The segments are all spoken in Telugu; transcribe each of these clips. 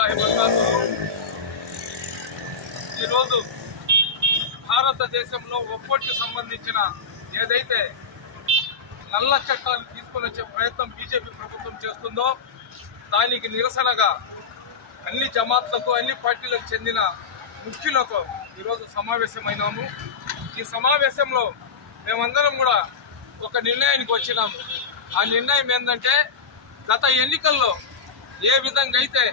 వరహమతుల్లాహి ఈరోజు భారతదేశంలో ఒక్కొక్కటి సంబంధించిన ఏదైతే నల్ల చట్టాలు తీసుకొని వచ్చే ప్రయత్నం బీజేపీ ప్రభుత్వం చేస్తుందో దానికి నిరసనగా అన్ని జమాత్లకు అన్ని పార్టీలకు చెందిన ముఖ్యులకు ఈరోజు సమావేశమైనాము. ఈ సమావేశంలో మేమందరం కూడా ఒక నిర్ణయానికి వచ్చినాము. ఆ నిర్ణయం ఏంటంటే గత ఎన్నికల్లో ఏ విధంగా అయితే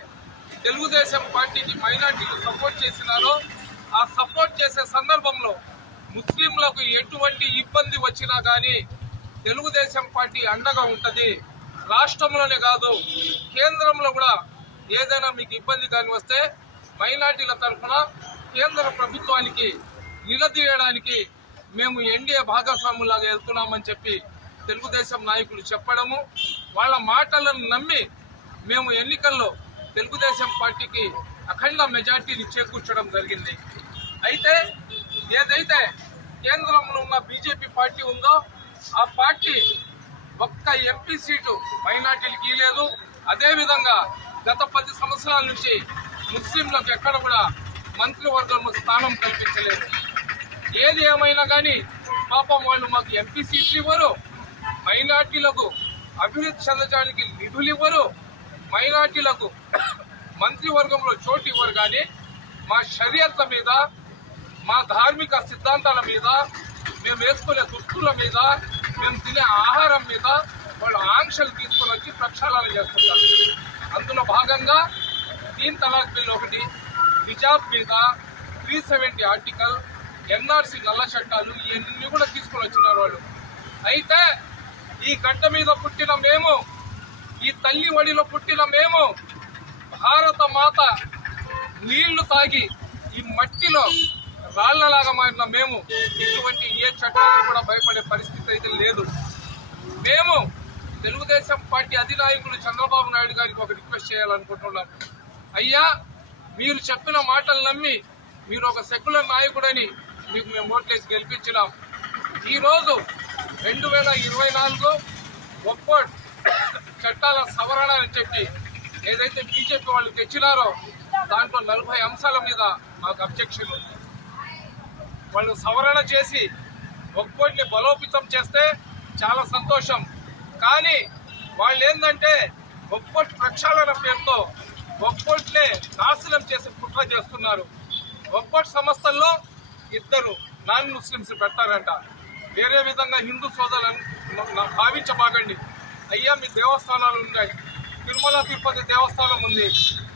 తెలుగుదేశం పార్టీకి మైనార్టీలు సపోర్ట్ చేసినారో ఆ సపోర్ట్ చేసే సందర్భంలో ముస్లింలకు ఎటువంటి ఇబ్బంది వచ్చినా కానీ తెలుగుదేశం పార్టీ అండగా ఉంటుంది. రాష్ట్రంలోనే కాదు కేంద్రంలో కూడా ఏదైనా మీకు ఇబ్బంది కానీ వస్తే మైనార్టీల తరఫున కేంద్ర ప్రభుత్వానికి నిలదీయడానికి మేము ఎన్డీఏ భాగస్వాములాగా వెళ్తున్నామని చెప్పి తెలుగుదేశం నాయకులు చెప్పడము వాళ్ళ మాటలను నమ్మి మేము ఎన్నికల్లో తెలుగుదేశం పార్టీకి అఖండ మెజార్టీని చేకూర్చడం జరిగింది. అయితే ఏదైతే కేంద్రంలో ఉన్న బీజేపీ పార్టీ ఉందో ఆ పార్టీ ఒక్క ఎంపీ సీటు మైనార్టీలకి లేదు అదేవిధంగా గత పది సంవత్సరాల నుంచి ముస్లింలకు ఎక్కడ కూడా మంత్రివర్గంలో స్థానం కల్పించలేదు. ఏది ఏమైనా కానీ పాపం వాళ్ళు మాకు ఎంపీ సీట్లు ఇవ్వరు మైనార్టీలకు అభివృద్ధి చెందడానికి నిధులు ఇవ్వరు మైనార్టీలకు మంత్రివర్గంలో చోటు ఇవ్వరు కానీ మా షరియత్ల మీద మా ధార్మిక సిద్ధాంతాల మీద మేము వేసుకునే దుస్తుల మీద మేము తినే ఆహారం మీద వాళ్ళు ఆంక్షలు తీసుకొని వచ్చి ప్రక్షాళన చేస్తుంటారు. అందులో భాగంగా తీన్ తలాక్ బిల్ ఒకటి హిజాబ్ మీద త్రీ సెవెంటీ ఆర్టికల్ ఎన్ఆర్సీ నల్ల చట్టాలు ఇవన్నీ కూడా తీసుకొని వచ్చినారు వాళ్ళు. అయితే ఈ గడ్డ మీద పుట్టిన మేము ఈ తల్లి ఒడిలో పుట్టిన మేము భారత మాత నీళ్ళు తాగి ఈ మట్టిలో రాళ్ళలాగా మారిన మేము ఇటువంటి ఏ చట్టాలను కూడా భయపడే పరిస్థితి అయితే లేదు. మేము తెలుగుదేశం పార్టీ అధినాయకుడు చంద్రబాబు నాయుడు గారికి ఒక రిక్వెస్ట్ చేయాలనుకుంటున్నాను అయ్యా మీరు చెప్పిన మాటలు నమ్మి మీరు ఒక సెక్యులర్ నాయకుడని మీకు మేము ఓట్లేసి గెలిపించినాం. ఈరోజు రెండు వేల ఇరవై నాలుగు ఒక్కోట్ చట్టాల సవరణ అని చెప్పి ఏదైతే బీజేపీ వాళ్ళు తెచ్చినారో దాంట్లో నలభై అంశాల మీద మాకు అబ్జెక్షన్ ఉంది. వాళ్ళు సవరణ చేసి ఒక్కోటిని బలోపేతం చేస్తే చాలా సంతోషం. కానీ వాళ్ళు ఏంటంటే ఒక్కోటి ప్రక్షాళన పేరుతో ఒక్కోట్లే నాశనం చేసి కుట్ర చేస్తున్నారు. ఒక్కోటి సంస్థల్లో ఇద్దరు నాన్ ముస్లిమ్స్ పెడతారంట. వేరే విధంగా హిందూ సోదరులను భావించబాగండి అయ్యా మీ దేవస్థానాలు ఉన్నాయి. తిరుమల తిరుపతి దేవస్థానం ఉంది.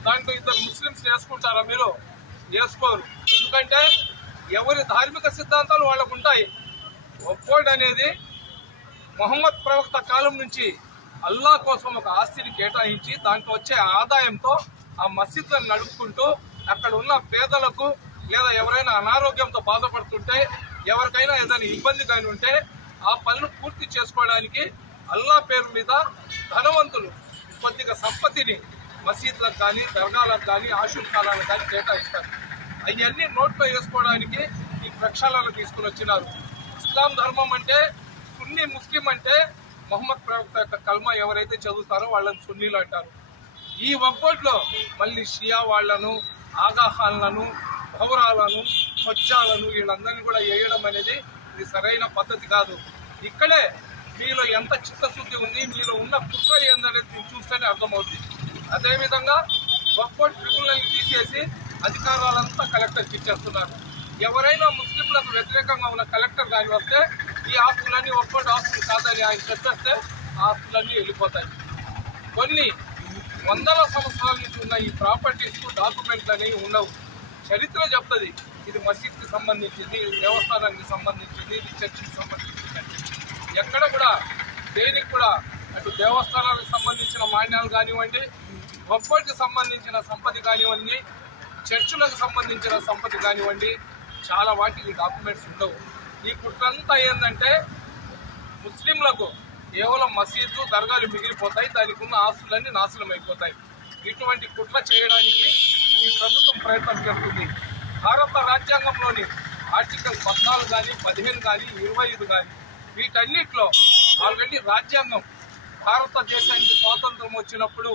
దాంట్లో ఇద్దరు ముస్లిమ్స్ వేసుకుంటారా మీరు? వేసుకోరు. ఎందుకంటే ఎవరి ధార్మిక సిద్ధాంతాలు వాళ్ళకు ఉంటాయి. ఒక్కోటి అనేది మొహమ్మద్ ప్రవక్త కాలం నుంచి అల్లా కోసం ఒక ఆస్తిని కేటాయించి దాంట్లో వచ్చే ఆదాయంతో ఆ మసీద్లను నడుపుకుంటూ అక్కడ ఉన్న పేదలకు లేదా ఎవరైనా అనారోగ్యంతో బాధపడుతుంటే ఎవరికైనా ఏదైనా ఇబ్బంది కానీ ఉంటే ఆ పనులు పూర్తి చేసుకోవడానికి అల్లా పేరు మీద ధనవంతులు కొద్దిగా సంపత్తిని మసీద్లకు కానీ దర్గాలకు కానీ ఆశుల్ఖానాలకు కానీ కేటాయిస్తారు. అవన్నీ నోట్లో వేసుకోవడానికి ఈ ప్రక్షాళనలు తీసుకుని వచ్చినారు. ఇస్లాం ధర్మం అంటే సున్నీ ముస్లిం అంటే మొహమ్మద్ ప్రవక్త యొక్క కల్మ ఎవరైతే చదువుతారో వాళ్ళని సున్నీలు అంటారు. ఈ ఒక్కోట్లో మళ్ళీ షియా వాళ్ళను ఆగాహాలను భౌరాలను స్వచ్ఛాలను వీళ్ళందరినీ కూడా వేయడం అనేది ఇది సరైన పద్ధతి కాదు. ఇక్కడే మీలో ఎంత చిత్తశుద్ధి ఉంది మీలో ఉన్న కుట్ర ఏందనేది మీరు అర్థమవుతుంది అదేవిధంగా ఒక్కోటి ట్రిబ్యునల్ని తీసేసి అధికారాలంతా కలెక్టర్కి ఇచ్చేస్తున్నారు. ఎవరైనా ముస్లింలకు వ్యతిరేకంగా ఉన్న కలెక్టర్ కానీ వస్తే ఈ ఆస్తులన్నీ ఒక్కోటి ఆస్తులు కాదని ఆయన చెప్పేస్తే ఆస్తులన్నీ వెళ్ళిపోతాయి. కొన్ని వందల సంవత్సరాల నుంచి ఉన్న ఈ ప్రాపర్టీస్ డాక్యుమెంట్లు అనేవి ఉండవు. చరిత్ర చెప్తుంది ఇది మసీద్కి సంబంధించింది ఇది దేవస్థానానికి సంబంధించింది ఇది చర్చికి సంబంధించింది. ఎక్కడ కూడా దేనికి కూడా అటు దేవస్థానాలకు సంబంధించిన మాన్యాలు కానివ్వండి ఒక్కోటికి సంబంధించిన సంపత్తి కానివ్వండి చర్చిలకు సంబంధించిన సంపత్తి కానివ్వండి చాలా వాటికి డాక్యుమెంట్స్ ఉండవు. ఈ కుట్రంతా ఏంటంటే ముస్లింలకు కేవలం మసీదు దర్గాలు మిగిలిపోతాయి దానికి ఉన్న ఆస్తులన్నీ నాశనం అయిపోతాయి ఇటువంటి కుట్ర చేయడానికి ఈ ప్రభుత్వం ప్రయత్నం చేస్తుంది. భారత రాజ్యాంగంలోని ఆర్టికల్ పద్నాలుగు కానీ పదిహేను కానీ ఇరవై ఐదు కానీ వీటన్నిటిలో ఆల్రెడీ రాజ్యాంగం భారతదేశానికి స్వాతంత్రం వచ్చినప్పుడు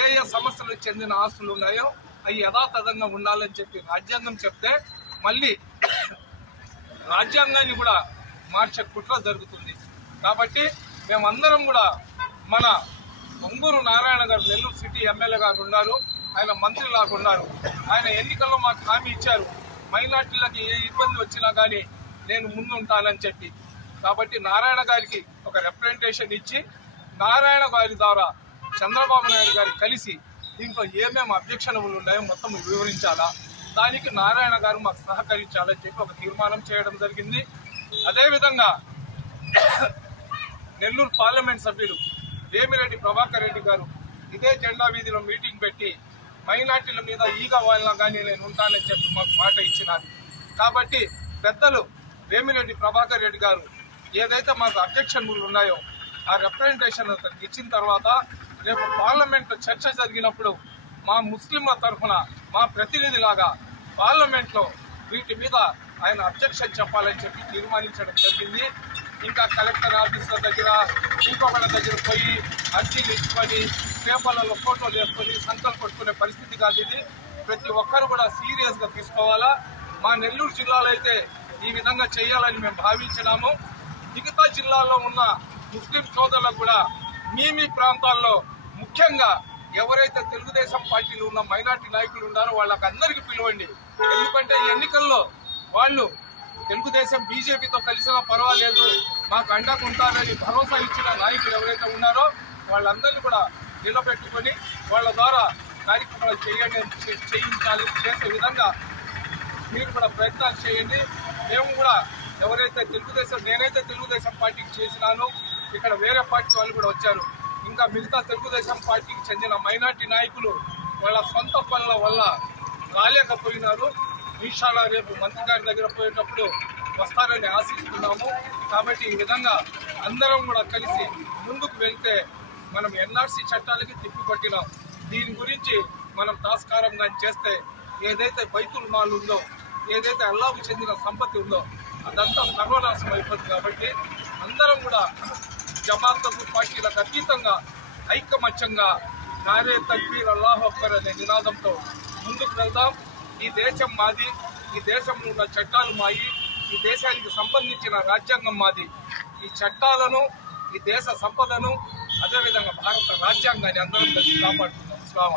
ఏ ఏ సంస్థలకు చెందిన ఆస్తులు ఉన్నాయో అవి యథాతథంగా ఉండాలని చెప్పి రాజ్యాంగం చెప్తే మళ్ళీ రాజ్యాంగాన్ని కూడా మార్చే కుట్ర జరుగుతుంది. కాబట్టి మేమందరం కూడా మన పొంగూరు నారాయణ గారు నెల్లూరు సిటీ ఎమ్మెల్యే గారు ఉన్నారు ఆయన మంత్రిలాగా ఉన్నారు. ఆయన ఎన్నికల్లో మాకు హామీ ఇచ్చారు. మైనార్టీలకి ఏ ఇబ్బంది వచ్చినా కానీ నేను ముందుంటానని చెప్పి. కాబట్టి నారాయణ గారికి ఒక రిప్రజెంటేషన్ ఇచ్చి నారాయణ గారి ద్వారా చంద్రబాబు నాయుడు గారు కలిసి దీంట్లో ఏమేమి అబ్జెక్షనబుల్ ఉన్నాయో మొత్తం వివరించాలా? దానికి నారాయణ గారు మాకు సహకరించాలని చెప్పి ఒక తీర్మానం చేయడం జరిగింది. అదేవిధంగా నెల్లూరు పార్లమెంట్ సభ్యులు వేమిరెడ్డి ప్రభాకర్ రెడ్డి గారు ఇదే జెండా వీధిలో మీటింగ్ పెట్టి మైనార్టీల మీద ఈగ వాళ్ళ కానీ నేను ఉంటానని చెప్పి మాకు మాట ఇచ్చినారు. కాబట్టి పెద్దలు వేమిరెడ్డి ప్రభాకర్ రెడ్డి గారు ఏదైతే మాకు అబ్జెక్షన్లు ఉన్నాయో ఆ రిప్రజెంటేషన్ అతనికి ఇచ్చిన తర్వాత రేపు పార్లమెంట్లో చర్చ జరిగినప్పుడు మా ముస్లింల తరఫున మా ప్రతినిధిలాగా పార్లమెంట్లో వీటి మీద ఆయన అబ్జెక్షన్ చెప్పాలని చెప్పి తీర్మానించడం జరిగింది. ఇంకా కలెక్టర్ ఆఫీసుల దగ్గర ఇంకొకళ్ళ దగ్గర పోయి అర్జీలు ఇచ్చుకొని పేపర్లలో ఫోటోలు వేసుకొని సంతలు కొట్టుకునే పరిస్థితి కాదు ఇది. ప్రతి ఒక్కరు కూడా సీరియస్గా తీసుకోవాలా? మా నెల్లూరు జిల్లాలో అయితే ఈ విధంగా చేయాలని మేము భావించినాము. మిగతా జిల్లాలో ఉన్న ముస్లిం సోదరులకు కూడా మీ మీ ప్రాంతాల్లో ముఖ్యంగా ఎవరైతే తెలుగుదేశం పార్టీలు ఉన్న మైనార్టీ నాయకులు ఉన్నారో వాళ్ళకి అందరికీ పిలవండి. ఎందుకంటే ఎన్నికల్లో వాళ్ళు తెలుగుదేశం బీజేపీతో కలిసినా పర్వాలేదు మాకు అండకు ఉంటారని భరోసా ఇచ్చిన నాయకులు ఎవరైతే ఉన్నారో వాళ్ళందరినీ కూడా నిలబెట్టుకొని వాళ్ళ ద్వారా కార్యక్రమాలు చేయండి చే- చేయించాలి. చేసే విధంగా మీరు కూడా ప్రయత్నాలు చేయండి. మేము కూడా ఎవరైతే తెలుగుదేశం నేనైతే తెలుగుదేశం పార్టీకి చేసినానో ఇక్కడ వేరే పార్టీ వాళ్ళు కూడా వచ్చారు. ఇంకా మిగతా తెలుగుదేశం పార్టీకి చెందిన మైనార్టీ నాయకులు వాళ్ళ సొంత పనుల వల్ల రాలేకపోయినారు. ఇన్షాల్లా రేపు మంత్రి గారి దగ్గర పోయేటప్పుడు వస్తారని ఆశిస్తున్నాము. కాబట్టి ఈ విధంగా అందరం కూడా కలిసి ముందుకు వెళ్తే మనం ఎన్ఆర్సీ చట్టాలకి తిప్పికొట్టినాం. దీని గురించి మనం తాస్కారం తాస్కారంగా చేస్తే ఏదైతే బైతుల్ మాల్ ఉందో ఏదైతే అల్లాకు చెందిన సంపత్తి ఉందో అదంతా సర్వనాశం అయిపోతుంది కాబట్టి అందరం కూడా జమాతకు పార్టీలకు అతీతంగా ఐకమత్యంగా నారే తక్బీర్ అల్లాహ్ అక్బర్ అనే నినాదంతో ముందుకు వెళ్దాం. ఈ దేశం మాది ఈ దేశంలో ఉన్న చట్టాలు మాయి ఈ దేశానికి సంబంధించిన రాజ్యాంగం మాది. ఈ చట్టాలను ఈ దేశ సంపదను అదేవిధంగా భారత రాజ్యాంగాన్ని అందరం కలిసి కాపాడుతున్నాం అస్సలం